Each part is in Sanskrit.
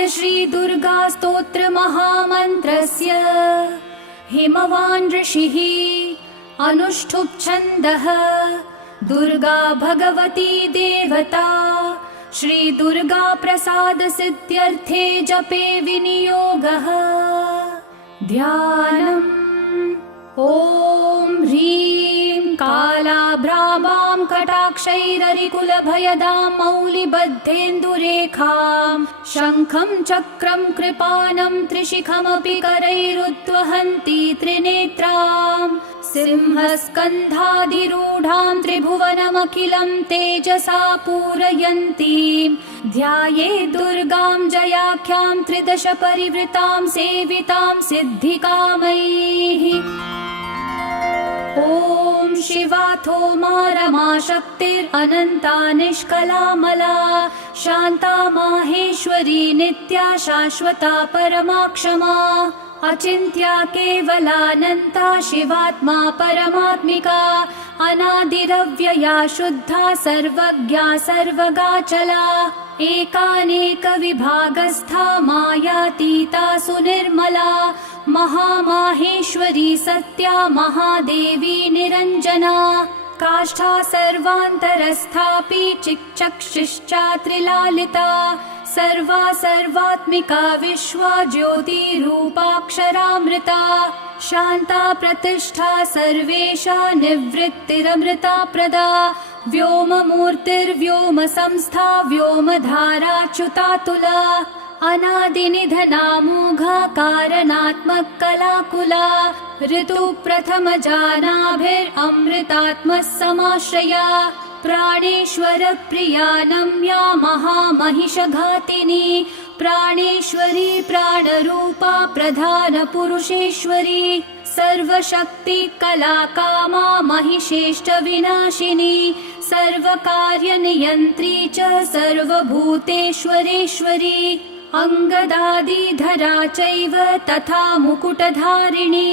अस्य श्री दुर्गा स्तोत्र महामन्त्रस्य हिमवान् ऋषिः अनुष्ठुप् छन्दः दुर्गा भगवती देवता श्री दुर्गा प्रसाद सिद्ध्यर्थे जपे विनियोगः। ध्यानम् ॐ ह्रीं कालाभ्रामां कटाक्षैररिकुलभयदां मौलिबद्धेन्दुरेखां शङ्खं चक्रं कृपानं त्रिशिखमपि करैरुद्वहन्ती त्रिनेत्रां सिंहस्कन्धाधिरूढां त्रिभुवनमखिलं तेजसा पूरयन्तीं ध्यायेत् दुर्गां जयाख्यां त्रिदश परिवृतां सेवितां सिद्धिकामैः। ॐ शिवाथो मा रमा शक्तिरनन्ता निष्कलामला शान्ता माहेश्वरी नित्या शाश्वता परमा क्षमा अचिन्त्या केवलानन्ता शिवात्मा परमात्मिका अनादिरव्यया शुद्धा सर्वज्ञा सर्वगाचला एकानेकविभागस्था मायातीता सुनिर्मला महामाहेश्वरी सत्या महादेवी निरञ्जना काष्ठा सर्वान्तरस्थापि चिच्चक्षिश्चा त्रिलालिता सर्वा सर्वात्मिका विश्वा ज्योतिरूपाक्षरामृता शान्ता प्रतिष्ठा सर्वेषा निवृत्तिरमृता प्रदा व्योममूर्तिर्व्योम संस्था व्योमधाराच्युतातुला अनादिनिधनामोघा कारणात्मक कलाकुला ऋतु प्रथम जानाभिरमृतात्मः समाश्रया प्राणेश्वर प्रिया नम्या महामहिषघातिनी प्राणेश्वरी प्राणरूपा प्रधान पुरुषेश्वरी सर्वशक्ति कलाकामा महिषेष्ट विनाशिनी सर्वकार्यनियन्त्री च सर्वभूतेश्वरेश्वरी अङ्गदादिधरा चैव तथा मुकुटधारिणी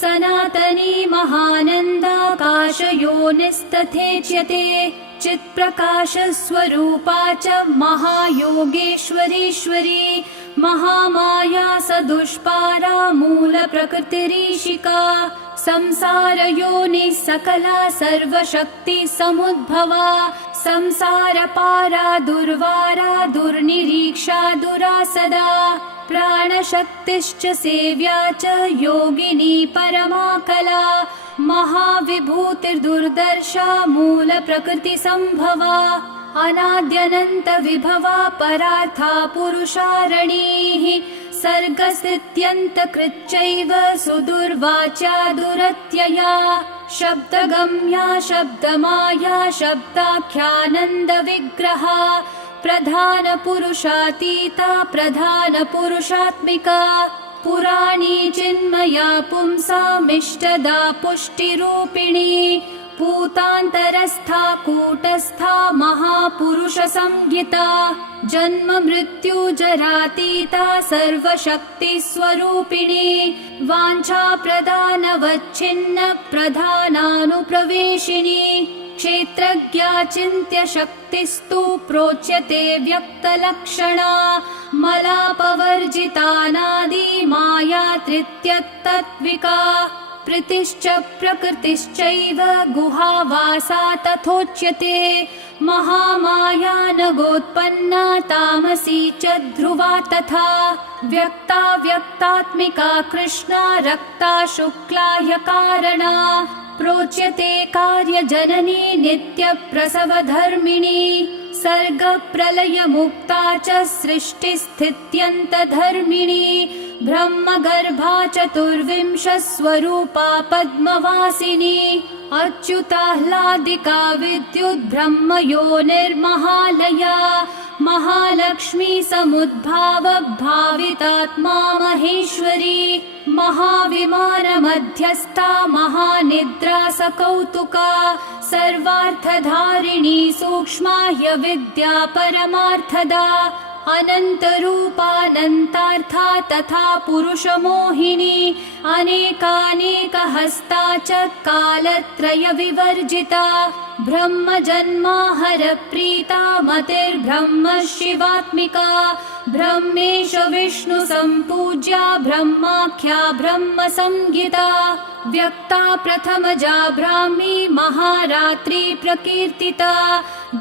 सनातनी महानन्दाकाशयोनिस्तथेच्यते चित्प्रकाशस्वरूपा च महायोगेश्वरीश्वरी महामाया सदुष्पारा मूलप्रकृतिरीशिका संसारयोनिः सकला सर्वशक्ति समुद्भवा संसारपारा दुर्वारा दुर्निरीक्षा दुरासदा प्राणशक्तिश्च सेव्या च योगिनी परमा कला महाविभूतिर्दुर्दर्शा मूलप्रकृतिसम्भवा अनाद्यनन्त विभवा परार्था पुरुषारणीः सर्गस्थित्यन्तकृच्चैव सुदुर्वाचा दुरत्यया शब्दगम्या शब्दमाया शब्दाख्यानन्दविग्रहा प्रधानपुरुषातीता प्रधानपुरुषात्मिका पुराणी चिन्मया पुंसामिष्टदा पुष्टिरूपिणी पूतान्तरस्था कूटस्था महापुरुषसंज्ञिता जन्म मृत्यु जरातीता सर्वशक्ति स्वरूपिणी वाञ्छा प्रदानवच्छिन्न प्रधानानुप्रवेशिनी क्षेत्रज्ञा चिन्त्य शक्तिस्तु प्रोच्यते व्यक्तलक्षणा मलापवर्जितानादि माया तृतीयतत्त्विका प्रीतिश्च प्रकृतिश्चैव गुहावासा तथोच्यते महामाया नगोत्पन्ना तामसी च ध्रुवा तथा व्यक्ता व्यक्तात्मिका कृष्णा रक्ता शुक्ला ह्यकारणा प्रोच्यते कार्यजननी नित्यप्रसवधर्मिणी सर्गप्रलयमुक्ता च सृष्टिस्थित्यन्तधर्मिणी ब्रह्मगर्भा चतुर्विंशः स्वरूपा पद्मवासिनी अच्युताह्लादिका विद्युद्ब्रह्मयोनिर्महालया महालक्ष्मी समुद्भाव भावितात्मा महेश्वरी महाविमानमध्यस्था महानिद्रा सकौतुका सर्वार्थधारिणी सूक्ष्मा ह्यविद्या परमार्थदा अनन्तरूपानन्तार्था तथा पुरुषमोहिनी अनेकानेकहस्ता च कालत्रयविवर्जिता ब्रह्मजन्माहर प्रीता मतिर्ब्रह्म शिवात्मिका ब्रह्मेश विष्णु सम्पूज्या ब्रह्माख्या ब्रह्म संज्ञिता व्यक्ता प्रथमजा ब्राह्मी महारात्रि प्रकीर्तिता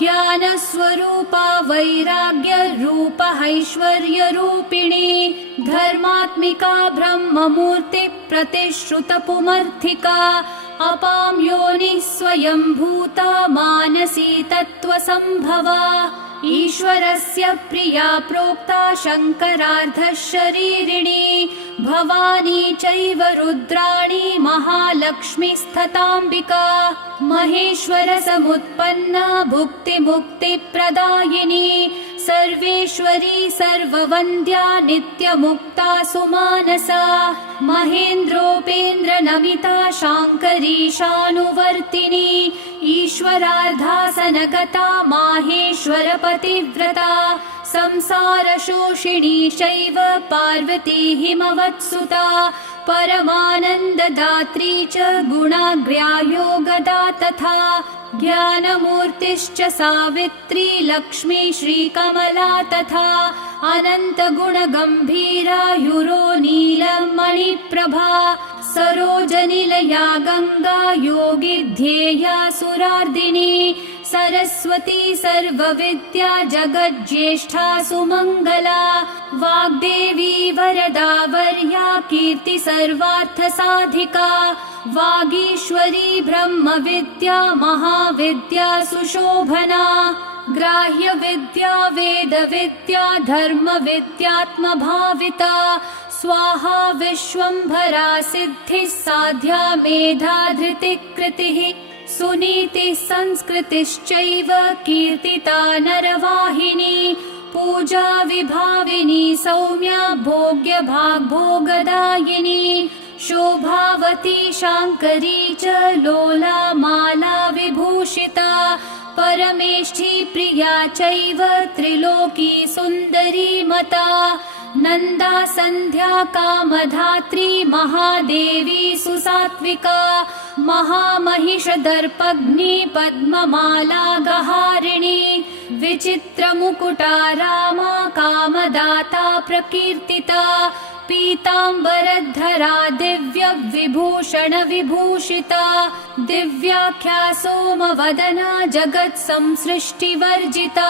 ज्ञानस्वरूपा वैराग्य रूपैश्वर्य रूपिणी धर्मात्मिका ब्रह्ममूर्ति प्रतिश्रुतपुमर्थिका अपां योनिः स्वयंभूता मानसी तत्त्वसम्भवा ईश्वरस्य प्रिया प्रोक्ता शङ्करार्धशरीरिणी भवानी चैव रुद्राणी महालक्ष्मीस्तथाम्बिका महेश्वरसमुत्पन्ना भुक्तिमुक्तिप्रदायिनी सर्वेश्वरी सर्ववन्द्या नित्यमुक्ता सुमानसा महेन्द्रोपेन्द्रनमिता शाङ्करी शानुवर्तिनी ईश्वरार्धासनगता माहेश्वरपतिव्रता संसारशोषिणी चैव पार्वती हिमवत्सुता परमानन्ददात्री च गुणाग्र्या योगदा तथा ज्ञानमूर्तिश्च सावित्री लक्ष्मी श्रीकमला तथा अनन्तगुणगम्भीरा युरो नीलमणिप्रभा सरोजनिलया गङ्गा योगिध्येया सुरार्दिनी सरस्वती सर्वविद्या जगज्येष्ठा सुमङ्गला वाग्देवी वरदा वर्या कीर्ति सर्वार्थसाधिका वागीश्वरी ब्रह्मविद्या महाविद्या सुशोभना ग्राह्यविद्या वेदविद्या धर्मविद्यात्मभाविता स्वाहा विश्वम्भरा सिद्धिः साध्या मेधा धृतिकृतिः सुनीतिः संस्कृतिश्चैव कीर्तिता नरवाहिनी पूजा विभाविनी सौम्या भोग्य भाग्भोगदायिनी शोभावती शाङ्करी च लोला माला विभूषिता परमेष्ठी प्रिया चैव त्रिलोकी सुन्दरी मता नन्दा सन्ध्या कामधात्री महादेवी सुसात्विका महामहिषदर्पग्नि पद्ममाला गहारिणी विचित्रमुकुटा रामा कामदाता प्रकीर्तिता पीताम्बरधरा दिव्य विभूषण विभूषिता दिव्याख्या सोमवदना जगत् संसृष्टिवर्जिता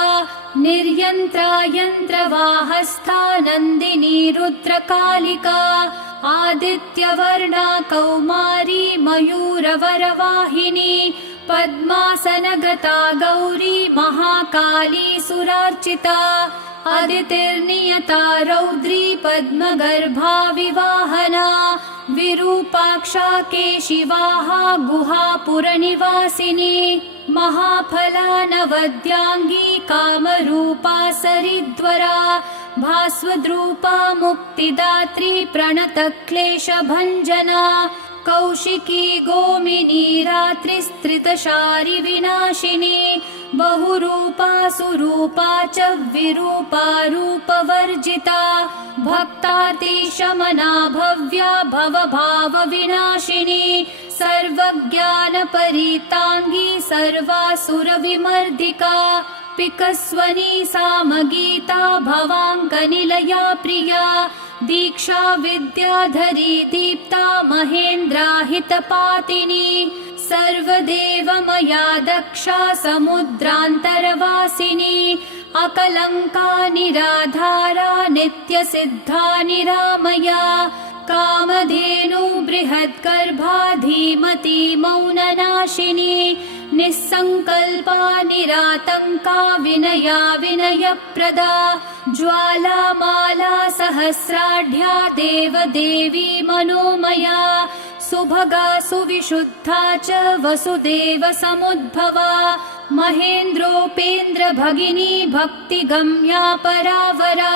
निर्यन्त्रा यन्त्रवाहस्था नन्दिनी रुद्रकालिका आदित्यवर्णा कौमारी मयूरवरवाहिनी पद्मासनगता गौरी महाकाली सुरार्चिता अदितिर्नियता रौद्री पद्मगर्भा विवाहना विरूपाक्षा केशिवाहा गुहापुरनिवासिनी महाफला नवद्यांगी कामरूपा सरिद्वरा भास्वद्रूपा मुक्तिदात्री प्रणतक्लेशभञ्जना कौशिकी गोमिनी रात्रिस्त्रितशारि विनाशिनी बहुरूपा सुरूपा च विरूपा रूपवर्जिता भक्तातिशमना भव्या भवभावविनाशिनी सर्वज्ञानपरिताङ्गी सर्वासुरविमर्दिका पिकस्वनी सामगीता भवाङ्कनिलया प्रिया दीक्षा विद्याधरी दीप्ता महेन्द्राहितपातिनी सर्वदेवमया दक्षा समुद्रान्तरवासिनी अकलङ्का निराधारा नित्यसिद्धा निरामया कामधेनु बृहद्गर्भा धीमती मौननाशिनी निस्सङ्कल्पा निरातङ्का विनया विनयप्रदा ज्वालामाला सहस्राढ्या देवदेवी मनोमया सुभगा सुविशुद्धा च वसुदेव समुद्भवा महेन्द्रोपेन्द्र भगिनी भक्तिगम्या परावरा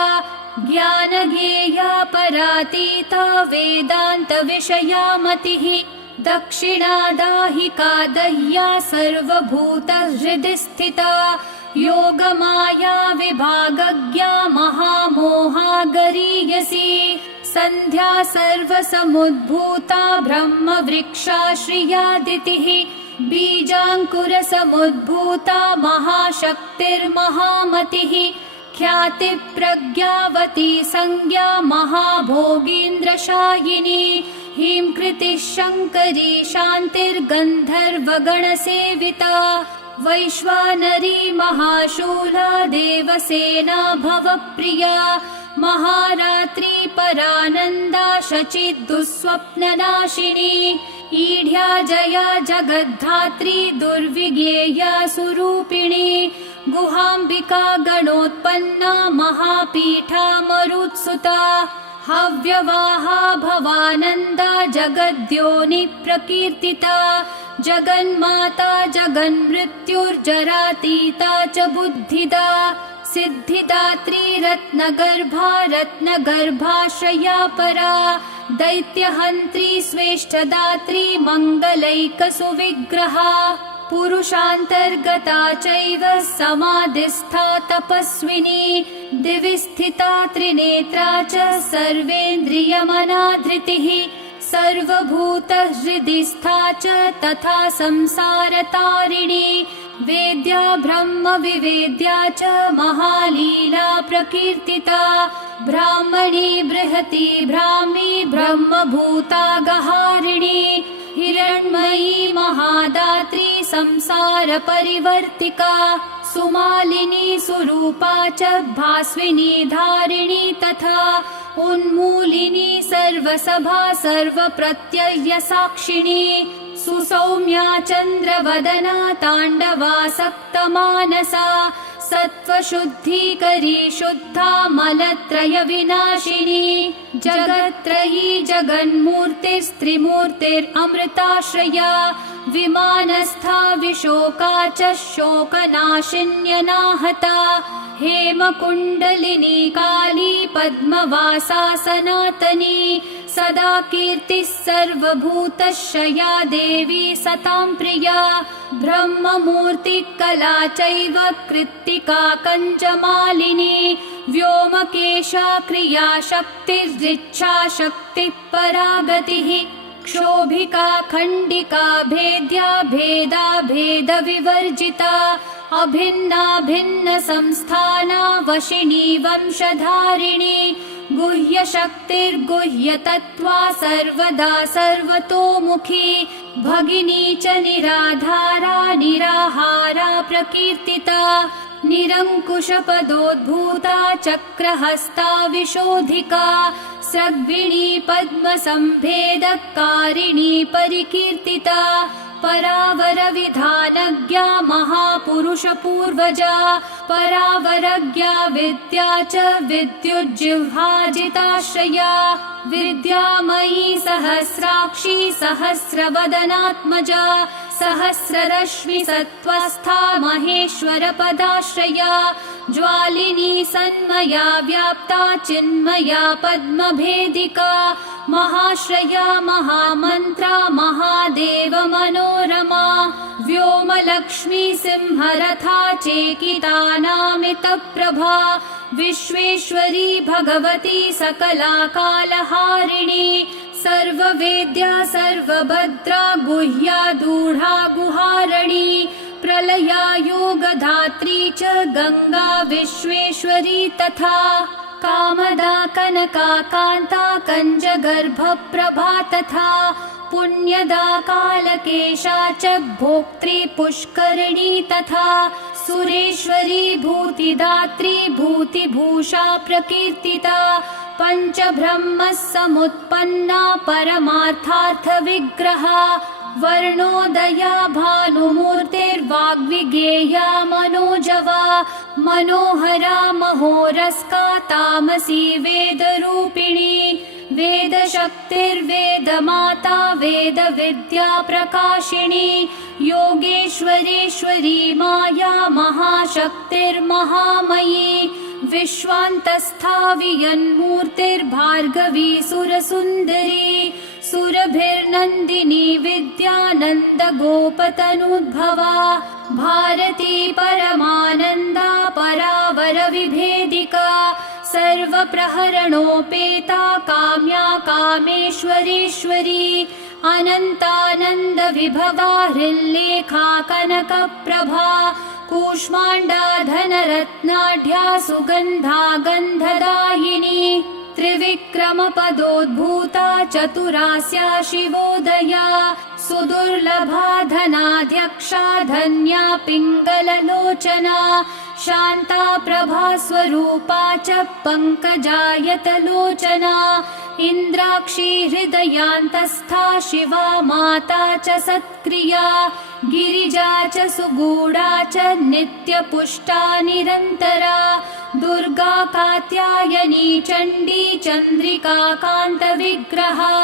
ज्ञानज्ञेया परातीता वेदान्त विषया मतिः दक्षिणादाहिका दह्या सर्वभूतहृदि स्थिता योगमाया विभागज्ञा महामोहा गरीयसी सन्ध्या सर्वसमुद्भूता ब्रह्मवृक्षाश्रियादितिः बीजाङ्कुरसमुद्भूता महाशक्तिर्महामतिः ख्याति प्रज्ञावती संज्ञा महाभोगीन्द्रशायिनी हींकृतिः शङ्करी शान्तिर्गन्धर्वगणसेविता वैश्वानरी महाशूला देवसेना भवप्रिया महारात्री परानन्दा शचिदुःस्वप्ननाशिनी ईढ्या जया जगद्धात्री दुर्विज्ञेया सुरूपिणी गुहाम्बिका गणोत्पन्ना महापीठा मरुत्सुता हव्यवाहा भवानन्दा जगद्योनि प्रकीर्तिता जगन्माता जगन्मृत्युर्जरातीता च बुद्धिदा सिद्धिदात्री रत्नगर्भा रत्नगर्भाश्रया परा दैत्यहन्त्री स्वेष्टदात्री मङ्गलैकसुविग्रहा पुरुषान्तर्गता चैव समाधिस्था तपस्विनी दिवि स्थिता त्रिनेत्रा च सर्वेन्द्रियमनाधृतिः सर्वभूतहृदि स्था च तथा संसारतारिणी वेद्या ब्रह्म विवेद्या च महालीला प्रकीर्तिता ब्राह्मणी बृहती ब्राह्मी ब्रह्मभूतागहारिणी हिरण्मयी महादात्री संसार परिवर्तिका सुमालिनी सुरूपा च भास्विनी धारिणी तथा उन्मूलिनी सर्वसभा सर्वप्रत्यय साक्षिणी सुसौम्या चन्द्रवदना ताण्डवासक्तमानसा सत्त्वशुद्धीकरी शुद्धा मलत्रय विनाशिनी जगत्त्रयी जगन्मूर्तिस्त्रिमूर्तिरमृताश्रया विमानस्था विशोका च शोकनाशिन्यनाहता हेमकुण्डलिनी काली पद्मवासा सनातनी सदा कीर्तिः सर्वभूतशया देवी सतां प्रिया ब्रह्ममूर्तिकला चैव कृत्तिका कञ्जमालिनी व्योमकेशा क्रिया शक्तिरिच्छा शक्तिः परागतिः क्षोभिका खण्डिका भेद्या भेदा भेद विवर्जिता अभिन्ना भिन्न संस्थाना वशिनी वंशधारिणी गुह्य शक्तिर्गुह्य तत्त्वा सर्वदा सर्वतोमुखी भगिनी च निराधारा निराहारा प्रकीर्तिता निरङ्कुशपदोद्भूता चक्रहस्ता विशोधिका सद्विणी पद्मसंभेदकारिणी परिकीर्तिता परावरविधानज्ञा महापुरुषपूर्वजा परावरज्ञा विद्या च विद्युज्जिह्वाजिताश्रया विद्यामयी सहस्राक्षी सहस्रवदनात्मजा सहस्ररश्मि सत्त्वस्था महेश्वरपदाश्रया ज्वालिनी सन्मया व्याप्ता चिन्मया पद्मभेदिका महाश्रया महामन्त्रा महादेव मनोरमा व्योमलक्ष्मी सिंहरथा चेकितानामितप्रभा विश्वेश्वरी भगवती सकला कालहारिणी सर्ववेद्या सर्वभद्रा गुह्या दूढा गुहारणी प्रलया योगधात्री च गंगा विश्वेश्वरी तथा कामदा कनका कान्ता कञ्जगर्भप्रभा तथा पुण्यदा कालकेशा च भोक्त्री पुष्करिणी तथा सुरेश्वरी भूतिदात्री भूतिभूषा प्रकीर्तिता पञ्चब्रह्म समुत्पन्ना परमार्थार्थविग्रहा वर्णोदया भानुमूर्तिर्वाग्विगेया मनोजवा मनोहरा महोरस्का तामसी वेदरूपिणी वेदशक्तिर्वेदमाता वेदविद्या प्रकाशिनी योगेश्वरेश्वरी माया महाशक्तिर्महामयी विश्वान्तस्था वियन्मूर्तिर्भार्गवी सुरसुन्दरी सुरभिर्नन्दिनी विद्यानन्दगोपतनुद्भवा भारती परमानन्दा परावरविभेदिका सर्वप्रहरणोपेता काम्या कामेश्वरेश्वरी अनन्तानन्दविभवा हृल्लेखा कनकप्रभा कूष्माण्डा धनरत्नाढ्या सुगन्धा गन्धदायिनी त्रिविक्रमपदोद्भूता चतुरास्या शिवोदया सुदुर्लभा धनाध्यक्षा धन्या पिङ्गललोचना शान्ता प्रभा स्वरूपा च पङ्कजायतलोचना इन्द्राक्षी हृदयान्तस्था शिवा माता च सत्क्रिया गिरिजा च सुगूढा च नित्यपुष्टा निरन्तरा दुर्गा कात्यायनी चण्डी चन्द्रिका कान्तविग्रहा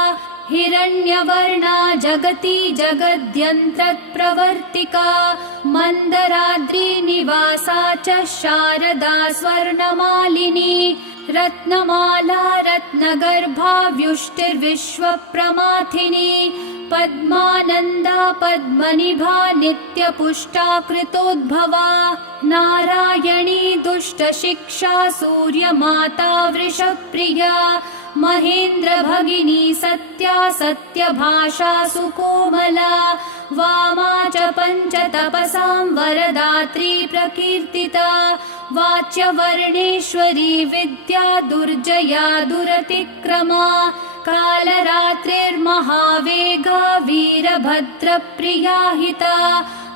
हिरण्यवर्णा जगति जगद्यन्त्रप्रवर्तिका मन्दराद्रि निवासा च शारदा स्वर्णमालिनी रत्नमाला रत्नगर्भा व्युष्टिर्विश्वप्रमाथिनी पद्मानन्दा पद्मनिभा नित्यपुष्टा कृतोद्भवा नारायणी दुष्टशिक्षा सूर्यमाता वृषप्रिया महेन्द्र भगिनी सत्या सत्यभाषा सुकोमला वामा च पञ्चतपसां वरदात्री प्रकीर्तिता वाच्यवर्णेश्वरी विद्या दुर्जया दुरतिक्रमा कालरात्रिर्महावेगा वीरभद्रप्रिया हिता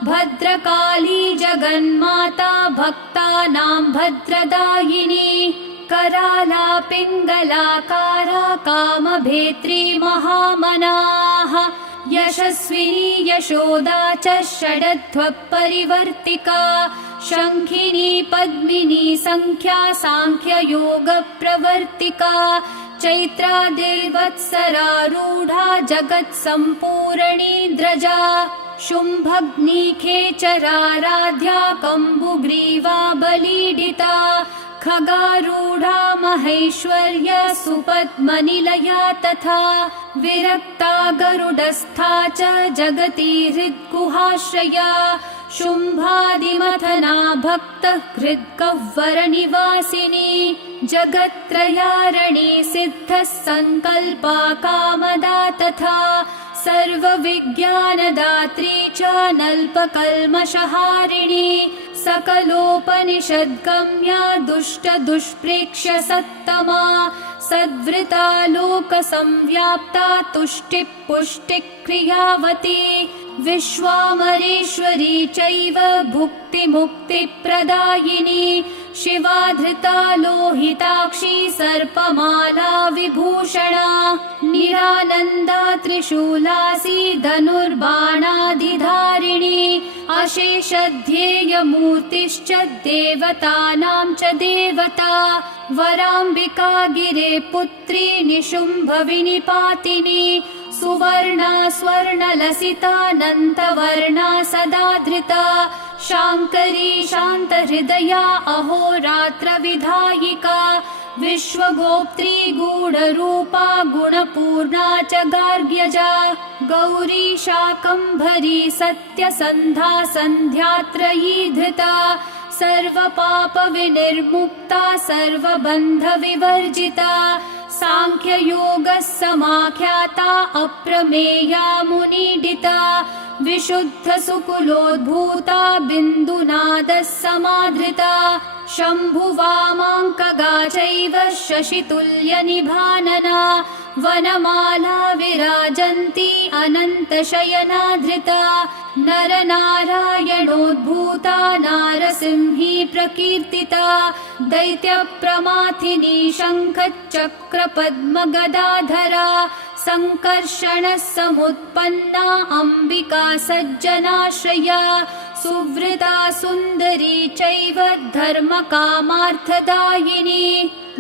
भद्रकाली जगन्माता भक्तानां भद्रदायिनी कराला पिङ्गलाकारा कामभेत्री महामनाः यशस्विनी यशोदा च षडध्वपरिवर्तिका शङ्खिनी पद्मिनी सङ्ख्या साङ्ख्ययोगप्रवर्तिका चैत्रादिर्वत्सरारूढा जगत्सम्पूर्णीन्द्रजा शुम्भग्नि खेचराराध्या कम्बुग्रीवा बलीडिता खगारूढा महेश्वर्य सुपद्मनिलया तथा विरक्ता गरुडस्था च जगति हृद्गुहाश्रया शुम्भादिमथना भक्तः हृद्गह्वरनिवासिनी जगत्त्रयारणी सिद्धः सङ्कल्पा कामदा तथा सर्वविज्ञानदात्री च नल्पकल्मषहारिणी सकलोपनिषद्गम्या दुष्टदुष्प्रेक्ष्य सत्तमा सद्वृता लोकसंव्याप्ता तुष्टिः पुष्टिक्रियावती विश्वामरेश्वरी चैव भुक्तिमुक्तिप्रदायिनी शिवाधृता लोहिताक्षी सर्पमाला विभूषणा निरानन्दा त्रिशूलासी धनुर्बाणादिधारिणी अशेषध्येयमूर्तिश्च देवतानां च देवता वराम्बिका गिरे पुत्री निशुम्भविनिपातिनी सुवर्णा स्वर्णलसितानन्तवर्णा सदा धृता शाङ्करी शान्तहृदया अहोरात्रविधायिका विश्वगोप्त्री गूढरूपा गुणपूर्णा च गार्ग्यजा गौरी शाकम्भरी सत्यसन्धा सन्ध्यात्रयी धृता सर्वपापविनिर्मुक्ता सर्वबन्धविवर्जिता साङ्ख्ययोगः समाख्याता अप्रमेया मुनिडिता विशुद्धसुकुलोद्भूता बिन्दुनादः समाधृता शम्भुवामाङ्कगा चैव शशितुल्यनिभानना वनमाला विराजन्ती अनन्तशयनाधृता नरनारायणोद्भूता नारसिंही प्रकीर्तिता दैत्यप्रमाथिनी शङ्खचक्रपद्मगदाधरा सङ्कर्षणः समुत्पन्ना अम्बिका सज्जनाश्रया सुवृता सुन्दरी चैव धर्मकामार्थदायिनी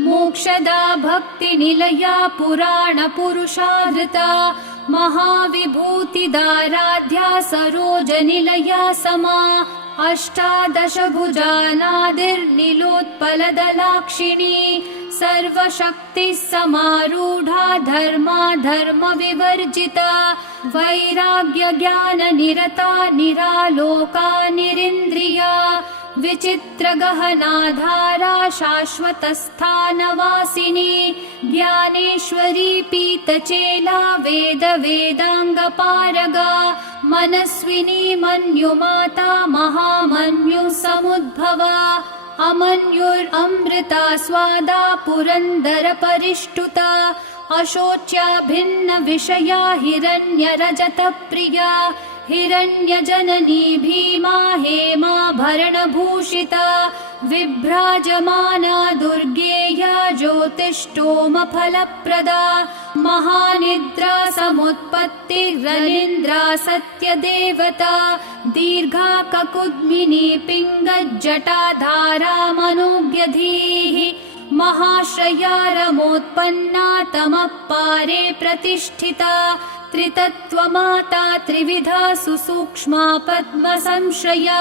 मोक्षदा भक्तिनिलया पुराणपुरुषाधृता महाविभूतिदाराध्या सरोजनिलया समा अष्टादशभुजानादिर्निलोत्पलदलाक्षिणी सर्वशक्तिः समारूढा धर्मविवर्जिता वैराग्यज्ञाननिरता निरालोका निरिन्द्रिया विचित्रगहनाधारा शाश्वतस्थानवासिनी ज्ञानेश्वरी पीतचेला वेदांगपारगा मनस्विनी मन्युमाता महामन्युसमुद्भवा अमन्युरमृता स्वादा पुरन्दरपरिष्टुता अशोच्या भिन्न विषया हिरण्यरजतप्रिया हिरण्यजननी भीमा हेमाभरणभूषिता विभ्राजमाना दुर्गेया ज्योतिष्टोमफलप्रदा महानिद्रा समुत्पत्तिरनिन्द्रा सत्यदेवता दीर्घा ककुद्मिनी पिङ्गज्जटाधारा मनोज्ञधीः महाश्रया रमोत्पन्ना तमपारे प्रतिष्ठिता त्रितत्त्वमाता त्रिविधा सुसूक्ष्मा पद्मसंश्रया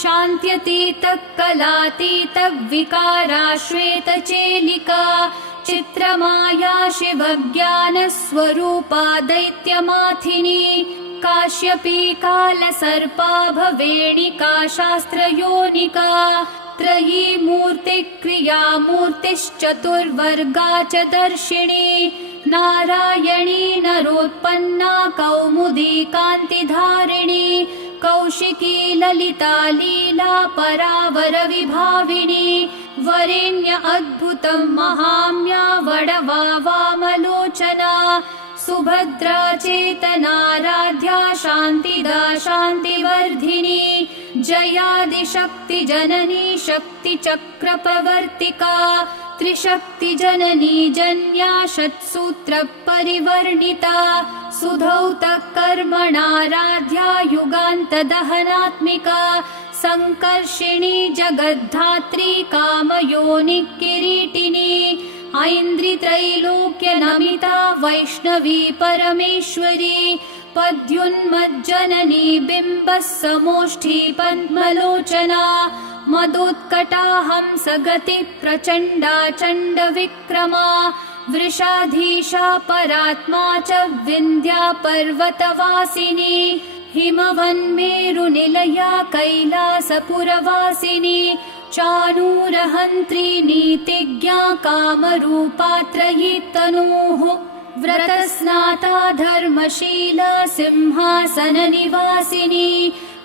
शान्त्यतीतः कलातीतविकारा श्वेतचेलिका चित्रमाया शिवज्ञानस्वरूपा दैत्यमाथिनी काश्यपी कालसर्पा भवेणिका शास्त्रयोनिका त्रयी मूर्तिक्रिया मूर्तिश्चतुर्वर्गा च दर्शिनी नारायणी नरोत्पन्ना कौमुदी कान्तिधारिणी कौशिकी ललिता लीला परावर विभाविनी वरेण्य अद्भुतं महाम्या वडवा वामलोचना सुभद्रा चेतनाराध्या शान्तिदा शान्तिवर्धिनी जयादिशक्तिजननी शक्तिचक्रप्रवर्तिका त्रिशक्तिजननी जन्या शत्सूत्रपरिवर्णिता सुधौतः कर्मणाराध्या युगान्तदहनात्मिका संकर्षिणी जगद्धात्री कामयोनिकिरीटिनी ऐन्द्रित्रैलोक्यनमिता वैष्णवी परमेश्वरी पद्युन्मज्जननी बिम्बः समोष्ठी पद्मलोचना मदोत्कटाहंसगति प्रचण्डा चण्डविक्रमा वृषाधीशा परात्मा च विन्ध्या पर्वतवासिनी हिमवन्मेरुनिलया कैलासपुरवासिनी चाणूरहन्त्री नीतिज्ञा कामरूपात्रयी तनूः व्रतस्नाता धर्मशीला सिंहासननिवासिनी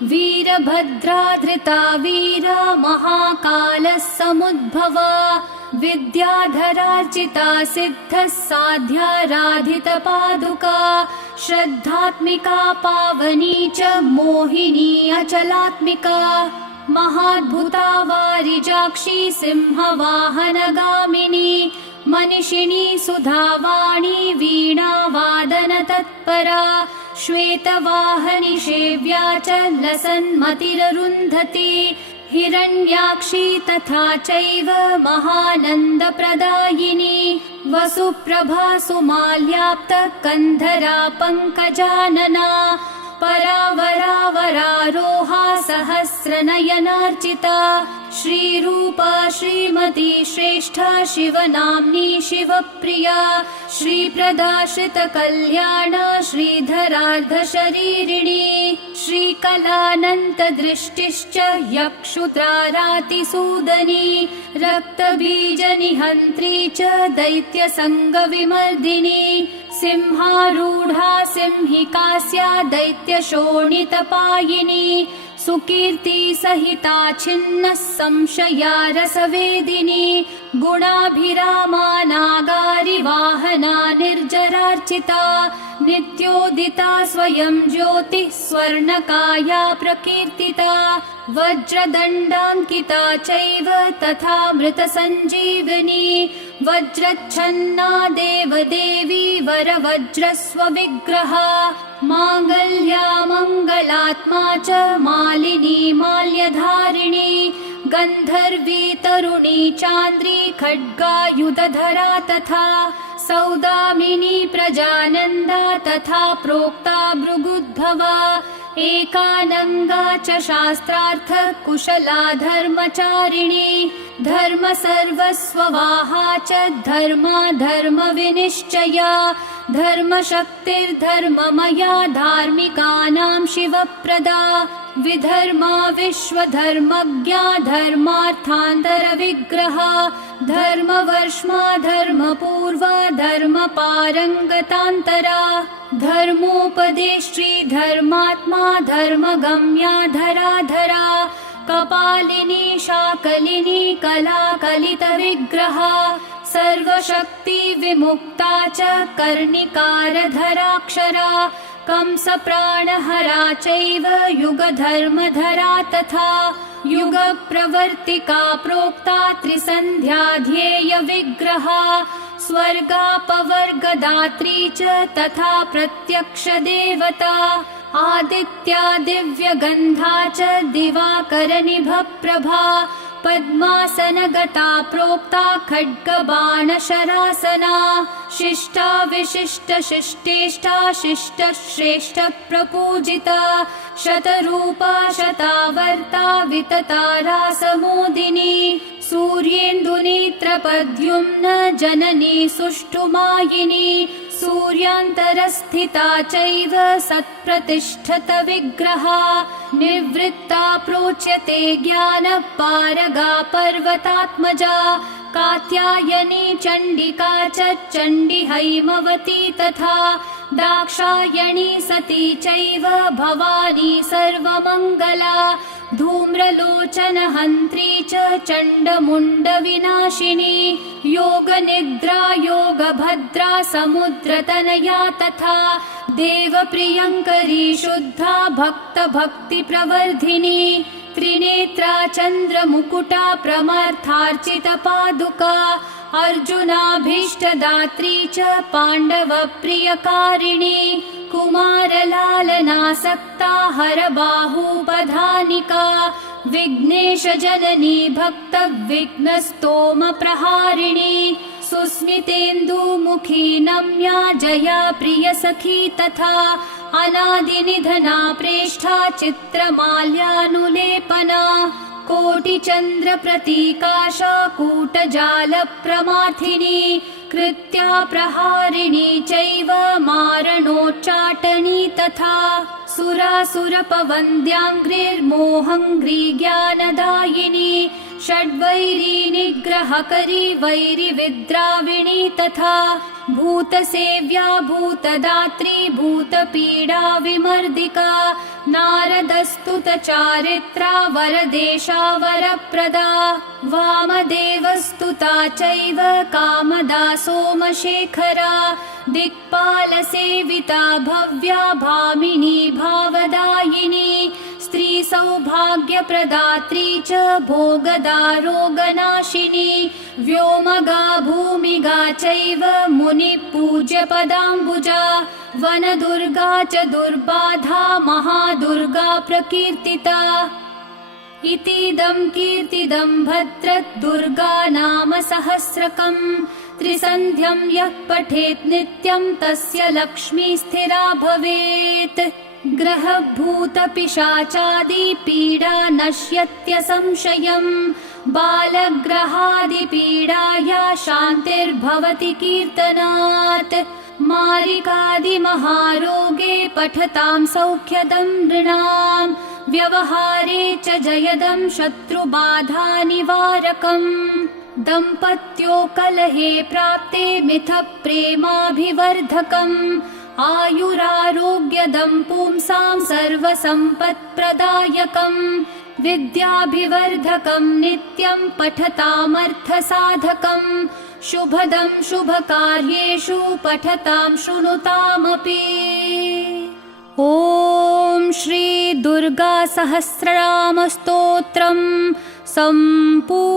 वीरभद्रा धृता वीरा महाकालः समुद्भवा विद्याधरार्चिता सिद्धः साध्याराधितपादुका श्रद्धात्मिका पावनी च मोहिनी अचलात्मिका महाद्भुता वारिजाक्षी सिंहवाहनगामिनी मनिषिणी सुधावाणी वीणावादनतत्परा श्वेतवाहनी सेव्या च लसन्मतिररुन्धती हिरण्याक्षी तथा चैव महानन्दप्रदायिनी वसुप्रभा सुमाल्याप्तकन्धरा पङ्कजानना परावरावरारोहा सहस्रनयनार्चिता श्रीरूपा श्रीमती श्रेष्ठा शिवनाम्नी शिवप्रिया श्रीप्रदा श्रितकल्याणा श्रीधरार्धशरीरिणी श्रीकलानन्तदृष्टिश्च यक्षुत्रारातिसूदनी रक्तबीजनिहन्त्री च दैत्यसङ्गविमर्दिनी सिंहारूढा सिंहिकास्या दैत्यशोणितपायिनी सुकीर्ति सहिता छिन्नः संशया रसवेदिनी गुणाभिरामा नागारिवाहना निर्जरार्चिता नित्योदिता स्वयं ज्योतिः स्वर्णकाया प्रकीर्तिता वज्रदण्डाङ्किता चैव तथा मृतसञ्जीवनी वज्रच्छन्ना देवदेवी वरवज्रस्वविग्रहा माङ्गल्या मङ्गलात्मा च मालिनी माल्यधारिणी गन्धर्वी तरुणी चान्द्री खड्गायुधधरा तथा सौदामिनी प्रजानन्दा तथा प्रोक्ता भृगुद्भवा एकानङ्गा च शास्त्रार्थ कुशला धर्मचारिणी धर्मसर्वस्ववाहा च धर्मा धर्मविनिश्चया धर्मशक्तिर्धर्ममया धार्मिकानां शिवप्रदा विधर्मा विश्वधर्मज्ञा धर्मार्थान्तरविग्रह धर्मवर्ष्मा धर्मपूर्वा धर्मपारङ्गतान्तरा धर्मोपदेष्ट्री धर्मात्मा धर्मगम्या धराधरा कपालिनी शाकलिनी कलाकलितविग्रहा सर्वशक्ति विमुक्ता च कर्णिकारधराक्षरा कंसप्राणहरा चैव युगधर्मधरा तथा युगप्रवर्तिका प्रोक्ता त्रिसन्ध्याध्येयविग्रहा स्वर्गापवर्गदात्री च तथा प्रत्यक्षदेवता आदित्या दिव्यगन्धा च दिवाकरनिभप्रभा पद्मासनगता प्रोक्ता खड्गबाणशरासना शिष्टा विशिष्टशिष्टेष्टा शिष्टश्रेष्ठ प्रपूजिता शतरूपा शतावर्ता विततारा समोदिनी सूर्येन्दुनेत्रपद्युम्न जननी सुष्ठुमायिनी सूर्यान्तरस्थिता चैव सत्प्रतिष्ठत विग्रहा निवृत्ता प्रोच्यते ज्ञानपारगा पर्वतात्मजा कात्यायनी चण्डिका च चण्डी हैमवती तथा दाक्षायणी सती चैव भवानी सर्वमङ्गला धूम्रलोचनहन्त्री च चण्डमुण्डविनाशिनी योगनिद्रा योगभद्रा समुद्रतनया तथा देवप्रियङ्करी शुद्धा भक्तभक्तिप्रवर्धिनी त्रिनेत्रा चन्द्रमुकुटा प्रमर्थार्चितपादुका अर्जुनाभीष्टदात्री च पाण्डवप्रियकारिणी कुमारलालनासक्ता हरबाहूपधानिका विघ्नेशजननी भक्तविघ्नस्तोमप्रहारिणी सुस्मितेन्दुमुखी नम्या जया प्रियसखी तथा अनादिनिधना प्रेष्ठा चित्रमाल्यानुलेपना कोटिचन्द्रप्रतीकाशा कूटजालप्रमाथिनी कृत्या प्रहारिणी चैव मारणोच्चाटनी तथा सुरासुरपवन्द्याङ्घ्रिर्मोहङ्घ्री ज्ञानदायिनी षड्वैरी निग्रहकरी वैरिविद्राविणी तथा भूतसेव्या भूतदात्री भूतपीडा विमर्दिका नारदस्तुतचारित्रा वरदेशा वरप्रदा वामदेवस्तुता चैव कामदा सोमशेखरा दिक्पालसेविता भव्या भामिनी भावदायिनी स्त्रीसौभाग्यप्रदात्री च भोगदारोगनाशिनी व्योमगा भूमिगा चैव मुनिपूज्यपदाम्बुजा वनदुर्गा च दुर्बाधा महादुर्गा प्रकीर्तिता इतीदं कीर्तिदं भद्रद्दुर्गा नाम सहस्रकम् त्रिसन्ध्यं यः पठेत् नित्यं तस्य लक्ष्मी स्थिरा भवेत् ग्रहभूतपिशाचादिपीडा नश्यत्यसंशयम् बालग्रहादिपीडाया शान्तिर्भवति कीर्तनात् मारिकादिमहारोगे पठतां सौख्यदं नृणाम् व्यवहारे च जयदं शत्रुबाधानिवारकम् दम्पत्यो कलहे प्राप्ते मिथः प्रेमाभिवर्धकम् आयुरारोग्यदं पुंसां सर्वसम्पत्प्रदायकम् विद्याभिवर्धकं नित्यं पठतामर्थसाधकम् शुभदं शुभकार्येषु पठतां शृणुतामपि। ॐ श्री दुर्गा सहस्रनामस्तोत्रम् सम्पूर्णम्।